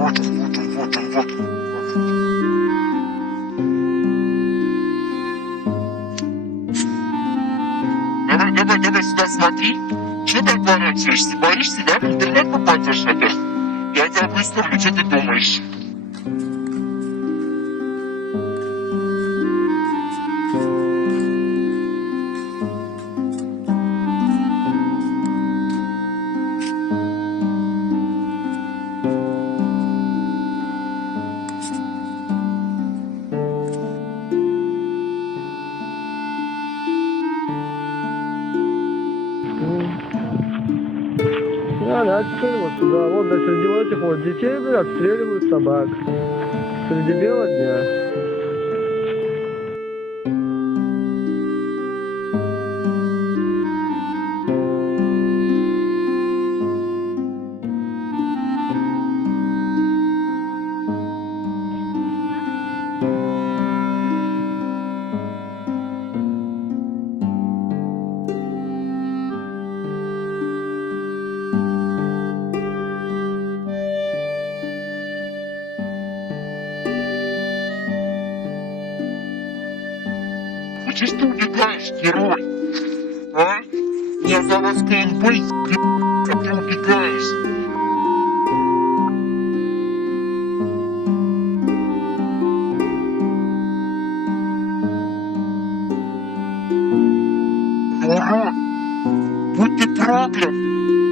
Вот он. Давай сюда смотри. Че ты отворачиваешься? Боишься, да? В интернет попадешь опять? Я тебя выставлю, что ты думаешь? Да, теперь вот сюда. Вот, да, среди вот этих вот детей, блин, отстреливают собак. Среди бела дня. Ну че ж ты убегаешь, герой? А? Я за вас КНП, а ты убегаешь. Урод! Будь ты проклят!